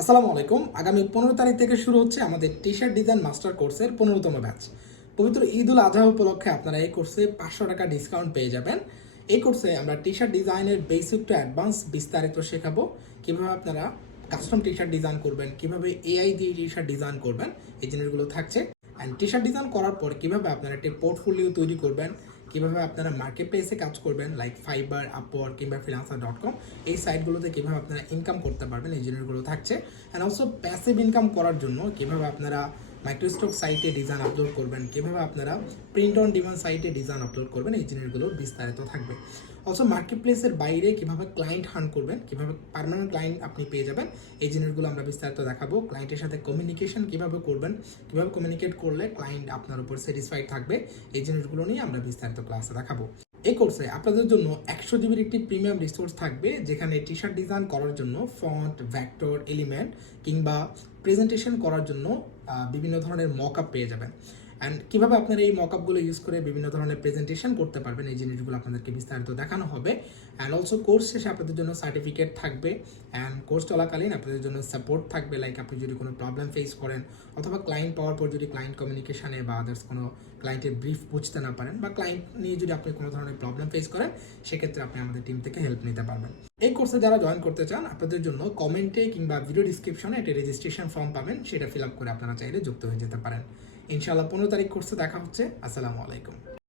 আসসালামু আলাইকুম। আগামী 15 তারিখ থেকে শুরু হচ্ছে আমাদের টি শার্ট ডিজাইন মাস্টার কোর্সের 15তম ব্যাচ। পবিত্র ঈদ উল আজহা উপলক্ষে আপনারা এই কোর্সে 500 টাকা ডিসকাউন্ট পেয়ে যাবেন। এই কোর্সে আমরা টি শার্ট ডিজাইনের বেসিক টু অ্যাডভান্স বিস্তারিত শেখাবো। কিভাবে আপনারা কাস্টম টি শার্ট ডিজাইন করবেন, কিভাবে এআই দিয়ে টি শার্ট ডিজাইন করবেন, এই জিনিসগুলো থাকছে। অ্যান্ড টি শার্ট ডিজাইন করার পর কিভাবে আপনারা একটি পোর্টফোলিও তৈরি করবেন, কিভাবে আপনারা মার্কেট প্লেসে কাজ করবেন লাইক ফাইবার, আপওয়ার্ক কিংবা ফ্রিল্যান্সার.com, এই সাইটগুলোতে কিভাবে আপনারা ইনকাম করতে পারবেন, এই জিনিসগুলো থাকছে। অ্যান্ড অলসো প্যাসিভ ইনকাম করার জন্য কিভাবে আপনারা মাইক্রোস্টক সাইটে ডিজাইন আপলোড করবেন, কিভাবে আপনারা প্রিন্ট অন ডিমান্ড সাইটে ডিজাইন আপলোড করবেন, এই জিনিসগুলো বিস্তারিত থাকবে। অলসো মার্কেট প্লেসের বাইরে কিভাবে ক্লায়েন্ট হান্ট করবেন, কিভাবে পার্মানেন্ট ক্লায়েন্ট আপনি পেয়ে যাবেন, এই জিনিসগুলো আমরা বিস্তারিত দেখাবো। ক্লায়েন্টের সাথে কমিউনিকেশন কিভাবে করবেন, কিভাবে কমিউনিকেট করলে ক্লায়েন্ট আপনার উপর স্যাটিসফাইড থাকবে, এই জিনিসগুলো নিয়ে আমরা বিস্তারিত ক্লাসে দেখাবো। এই কোর্সে আপনাদের জন্য 100 জিবির একটি প্রিমিয়াম রিসোর্স থাকবে, যেখানে টি শার্ট ডিজাইন করার জন্য ফন্ট, ভেক্টর, এলিমেন্ট কিংবা প্রেজেন্টেশন করার জন্য বিভিন্ন ধরনের মক আপ পেয়ে যাবেন। অ্যান্ড কীভাবে আপনারা এই মক আপগুলো ইউজ করে বিভিন্ন ধরনের প্রেজেন্টেশন করতে পারবেন, এই জিনিসগুলো আপনাদেরকে বিস্তারিত দেখানো হবে। অ্যান্ড অলসো কোর্স শেষে আপনাদের জন্য সার্টিফিকেট থাকবে। অ্যান্ড কোর্স চলাকালীন আপনাদের জন্য সাপোর্ট থাকবে, লাইক আপনি যদি কোনো প্রবলেম ফেস করেন অথবা ক্লায়েন্ট পাওয়ার পর যদি ক্লায়েন্ট কমিউনিকেশনে বা আদার্স কোনো ক্লায়েন্টের ব্রিফ বুঝতে না পারেন বা ক্লায়েন্ট নিয়ে যদি আপনি কোনো ধরনের প্রবলেম ফেস করেন, সেক্ষেত্রে আপনি আমাদের টিম থেকে হেল্প নিতে পারবেন। এই কোর্সে যারা জয়েন করতে চান, আপনাদের জন্য কমেন্টে কিংবা ভিডিও ডিসক্রিপশনে একটা রেজিস্ট্রেশন ফর্ম পাবেন, সেটা ফিল আপ করে আপনারা চাইলে যুক্ত হয়ে যেতে পারেন। ইনশাআল্লাহ 15 তারিখ কোর্সে দেখা হচ্ছে। আসসালামু আলাইকুম।